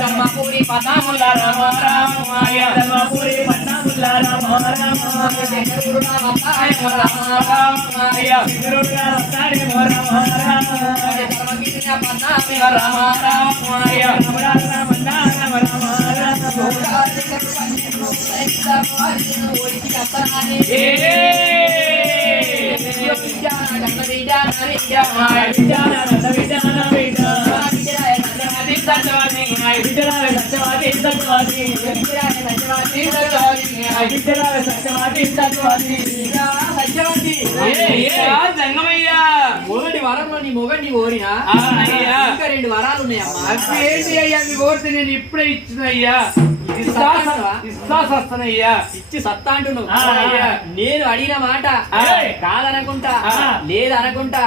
ధర్మపురి పదాముల రామ రామాయ ధర్మపురి పదాముల రామ రామాయ శంకరుడా వస్తాడే రామ రామాయ శంకరుడా వస్తాడే రామ రామాయ ధర్మగిరిన పదామి రామ రామాయ రామరామ మందార రామ మొదటి వరంలో నీ మొగండి కోరినా ఇంకా 2 వరాలు ఉన్నాయమ్మా. ఏంటి అయ్యా మీ కోరితే నేను ఇప్పుడే ఇచ్చినయ్యా ఇస్తానయ్యా ఇచ్చి సత్తా అంటున్నావు. నేను అడిగిన మాట కాదనుకుంటా లేదనుకుంటా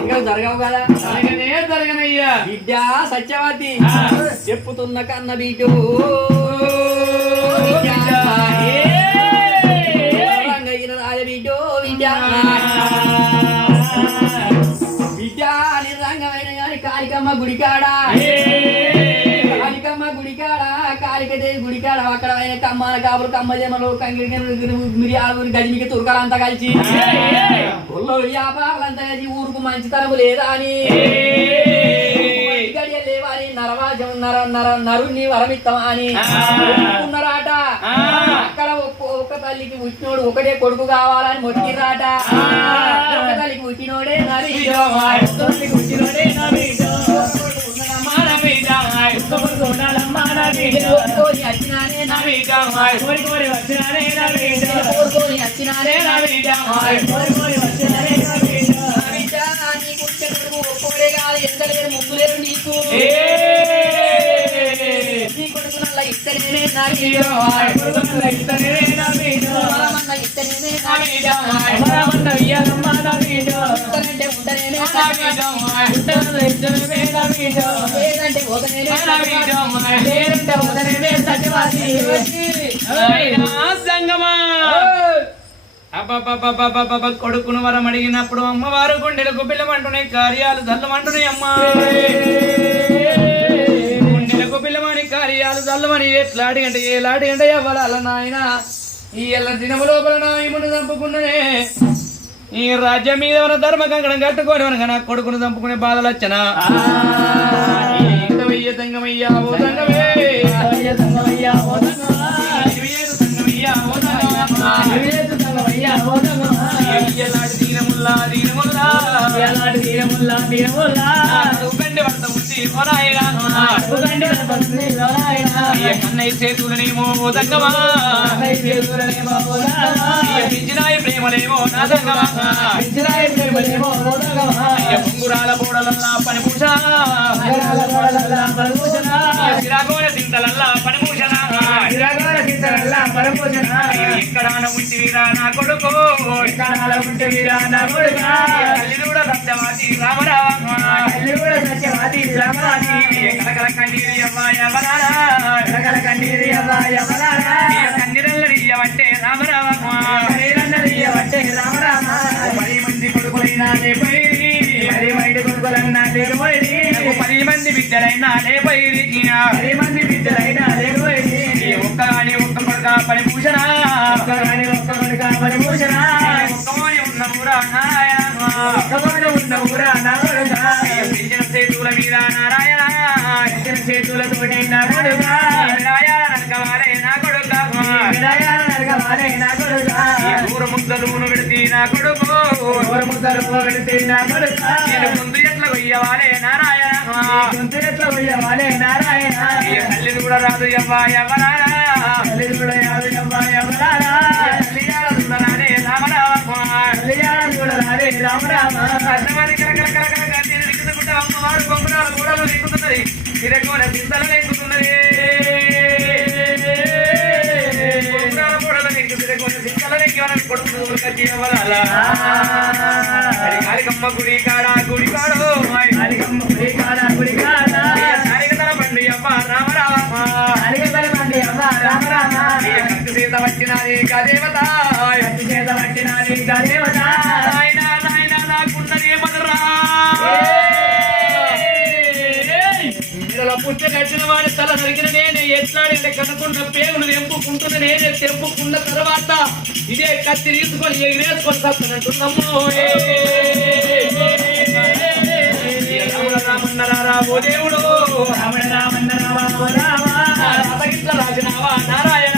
ఇంకా జరగవు కదా. జరగనయ్యా బిడ్డ సత్యవతి చెప్పుతున్న కన్న బిడ్డు బిడ్డో బిడ్డ బిడ్డ రంగమైన గాని కాళికమ్మ గుడికాడా కాళికమ్మ గుడికాడా కాళికదేవి గుడికాడ అక్కడ ఆయన కమ్మన కాపులు కమ్మజమలు కంగిరి మిరియాలు గజనికి తురకలంతా కలిసి వ్యాపారాలంతా కలిసి ఊరుకు మంచితనము లేదా అని గడియ లేవని నరవాజం నరుణ్ణి వరమిత్తం అని ఉన్నారాట. అక్కడ ఒక తల్లికి పుట్టినోడు ఒకటే కొడుకు కావాలని మొక్కిరాట. ఒక తల్లికి పుట్టినోడే నరిడో పుట్టినోడే నరిడో వచ్చినానే ఒక్కోడే కాదు ఎంత లేదు ముగ్గు లేదు నీకు నీ కొడుకు నల్ల ఇస్తనే కొడుకును వరం అడిగినప్పుడు అమ్మవారు గుండెలకు పిల్లమంటున్నాయి, కార్యాలు చల్లమంటున్నాయి. అమ్మా గుండెలకు పిల్లమని కార్యాలు చల్లమని ఎట్లాడి అంటే ఏలాడి అంటే అవ్వాల నాయన ఈ ఎల్ల దినము లోపల నాయమును చంపుకున్ననే ఈ రాజ్యం మీద మన ధర్మ కంకణం కట్టుకోని మనక నా కొడుకును చంపుకునే బాధలు వచ్చనా తంగమయ్యా ఓ తంగమే కన్నయ్య చేతులనేమో తంగమా పింఛనాయి ప్రేమలేమో నా తంగమా పొంగురాల బోడలల్లా పనిభూషణ సిరాగోల సింతలల్లా పనిభూషణ ఎక్కడ ఉంటే వీరా నా కొడుకు తల్లి కూడా సత్యవాది రామరామ కలకల కండీరి కన్నీరల్లడియవంటే రామరామ 10 మంది కొడుకులైనా లేపైరి 10 మంది బిడ్డలైనా లేపైరి 10 మంది బిడ్డలైనా లేపైరి ఒక్కగాని ఒక్క కొడుక పరిభూషణ ఒక్కమోని ఉన్న ఊరా నారాయణ సేతుల మీద నారాయణ చేతులతోటి నా కొడుక నరకవాలే నా కొడుక ఊరు ముద్దలును పెడితే నా కొడుకు నేను ముందు ఎట్లా వెయ్యవాలే నారాయణ తల్లి కూడా రాదు ఎవరారా అమ్మవారు బొమ్మరాలు కూడా ఎక్కుతున్నది ఇరగోల చింతలు ఎక్కుతున్నది కాళికమ్మ గుడి కాడ గుడి కాడో కాళికతల బండి అమ్మ రామ రామ కత్తి సీత వచ్చినది గదేవత నాకున్నది ఏమదరా తల పుట్ట కట్టిన వాడి తల నరికిన నేనే ఎట్లాడి కనుకున్న పేగులు తెంపుకుంటున్న నేనే తెంపుకున్న తర్వాత ఇదే కత్తి తీసుకొని ఎగిరేసుకొని సత్తనంటున్నాము రామన్నరా ఓ దేవుడు రామగిట్ల రాసినావా నారాయణ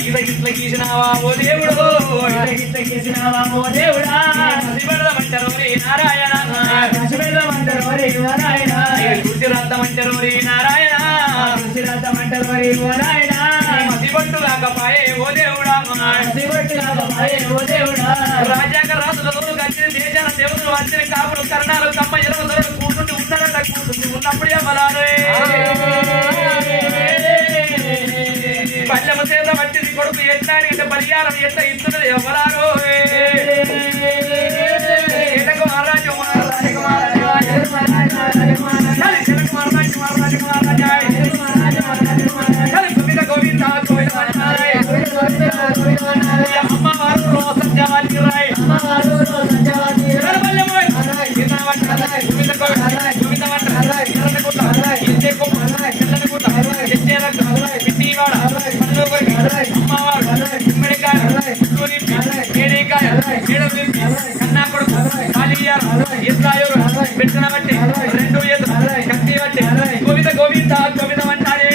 గీత గిట్ల గీసినావా ఓ దేవుడు గీసినావా ఓ దేవుడా కసిబెడమంటారు నారాయణ గుర్తిరాద్దమంటారు నారాయణ మసిబట్టు రాకపాయే ఓ దేవుడా రాజాక రాజులతో వచ్చిన దేశాల దేవుడు వచ్చిన కాపులు కరణాలు కమ్మ ఎలవదరు కూర్చుండి ఉన్నారట కూర్చుండి ఉన్నప్పుడే బలాడే పల్లెమ చేత పట్టింది కొడుకు ఎట్లాడి అంటే పరిహారం ఎట్లా ఇస్తున్నది ఎవరారో మహారాజు గోవింద అమ్మవారు సత్యవాది రాయ్ కన్నా కొడుకు పెట్టిన బట్టి 2 ఏళ్ళు కత్తి బట్టి గోవింద గోవింద గోవింద అంటారే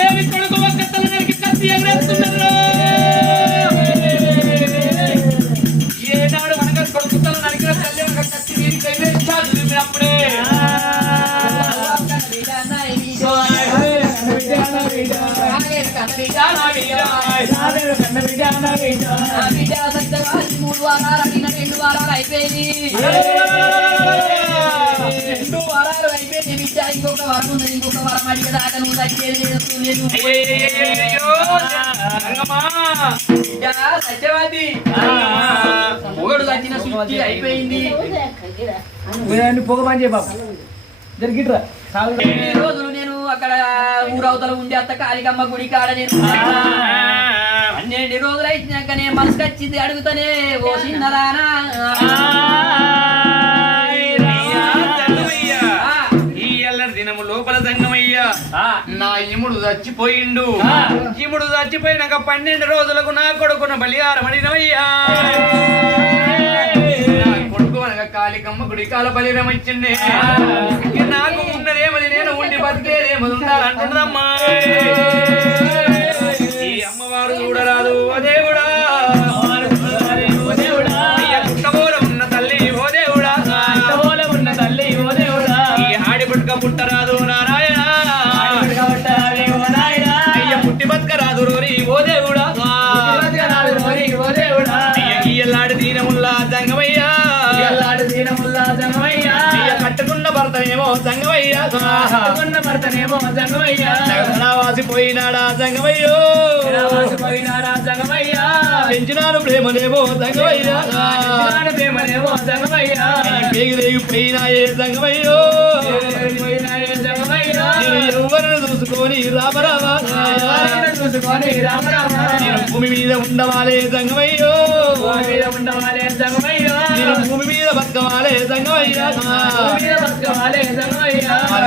ఏమి కొడుకు ఒక్క తల నరికి కత్తి ఎగరేస్తున్నారు ఏనాడు మనగా కొడుకు తల నరికిన తల్లి ఒక కత్తి వీరికి ఎగరేస్తాడు ఇంకొక వరం ఉంది ఇంకొక వరం అడిగేదాకా నువ్వు సత్యవాది మొగడు తగ్గిన సృష్టి అయిపోయింది పొగ పని చేయ బాబు జరిగిట్రా రోజులు నేను అక్కడ ఊరవతల ఉండి అత్త కాళికమ్మ గుడి కాడ నేను 12 రోజులు అయినాక నేను మనసుకు వచ్చింది అడుగుతానే ఓ చిన్నదానా దినము లోపల సంగమయ్యా నా ఇముడు చచ్చిపోయిండు ఇముడు చచ్చిపోయినాక 12 రోజులకు నా కొడుకున బలిహారం అడినవయ్యా కొడుకు అనగా కాళికమ్మ గుడి కాల బలిహారం ఇచ్చిండే నాకు ఉన్నదేమది నేను ఉండి బతికేదేమది ఉండాలంటున్నదమ్మా ఈ అమ్మవారు చూడరాదు ఓ దేవుడా ఉన్న తల్లి ఓ దేవుడా ఉన్న తల్లి ఓ దేవుడా ఈ ఆడిపుట్టుక పుట్టరాదు నారాయణ అయ్య పుట్టి బతకరాదు రోరి ఓ దేవుడా ఎల్లాడి దీనముల్లా జంగమయ్యా కట్టుకున్న భర్తనేమో జంగమయ్యా వాసిపోయినాడా జంగమయ్యో పెంచినాడు ప్రేమనేమో జంగమయ్యా పేగిపోయినాయే జంగమయ్యో ఎవరిని చూసుకొని రామరామా నేను భూమి మీద ఉండవాలే జంగమయ్యో భూమి మీద బతకవాలే జంగమయ్యా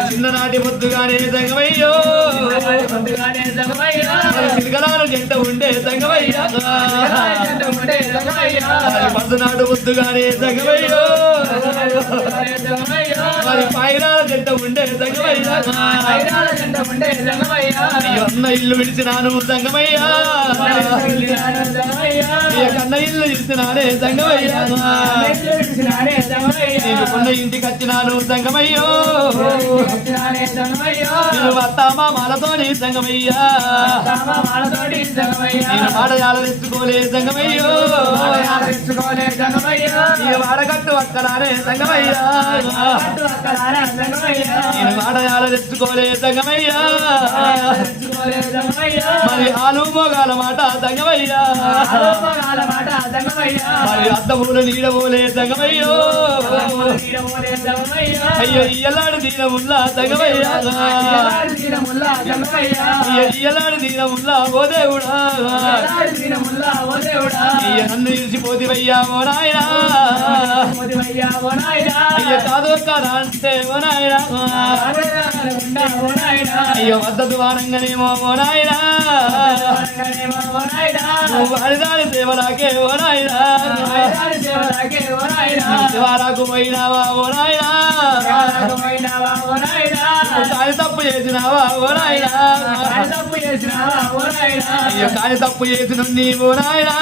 చిన్ననాటి ముద్దుగానే జంగమయ్యో చిలకలాలు జంట ఉండే జంగమయ్యా పద్దునాడు ముద్దుగానే జంగమయ్యో మరి పైరాల జంట ఉండే జంగమయ్యా అన్న ఇల్లు విడిచినాను జంగమయ్యా కన్న ఇల్లు విడిచినానే జంగమయ్యా కొన్న ఇంటికి వచ్చినాను జంగమయ్యో నేను అత్తామా మాలతోని జంగమయ్యా నేను పాడయాలు తెచ్చుకోలే జంగమయ్యో వాడగట్టు అక్కడానే సంగమయ్యా నేను మాటయాల తెచ్చుకోలే సంగమయ్యా మరి ఆలు మోగాల మాట సంగమయ్యా మరి అద్దమూలు నీడమూలే సంగమయ్యో అయ్యో ఇయ్యలాడు దీనముల్లా సంగమయ్యా ఇయ్యలాడు దీనముల్లా ఓ దేవుడా నన్ను ఇరిచిపోతివయ్యా ఓ నాయనా అయ్యో కాదు కాదా అంటే ఓ నాయనా అయ్యో వద్దదు వారంగనేమో ఓ నాయనా నువ్వు అడిదాని సేవలాగే ఓ నాయనా శివారాకు పోయినావా ఓ నాయనా కాని తప్పు చేసినావా ఓ నాయనా అయ్యో కాని తప్పు చేసిన నీవు నాయనా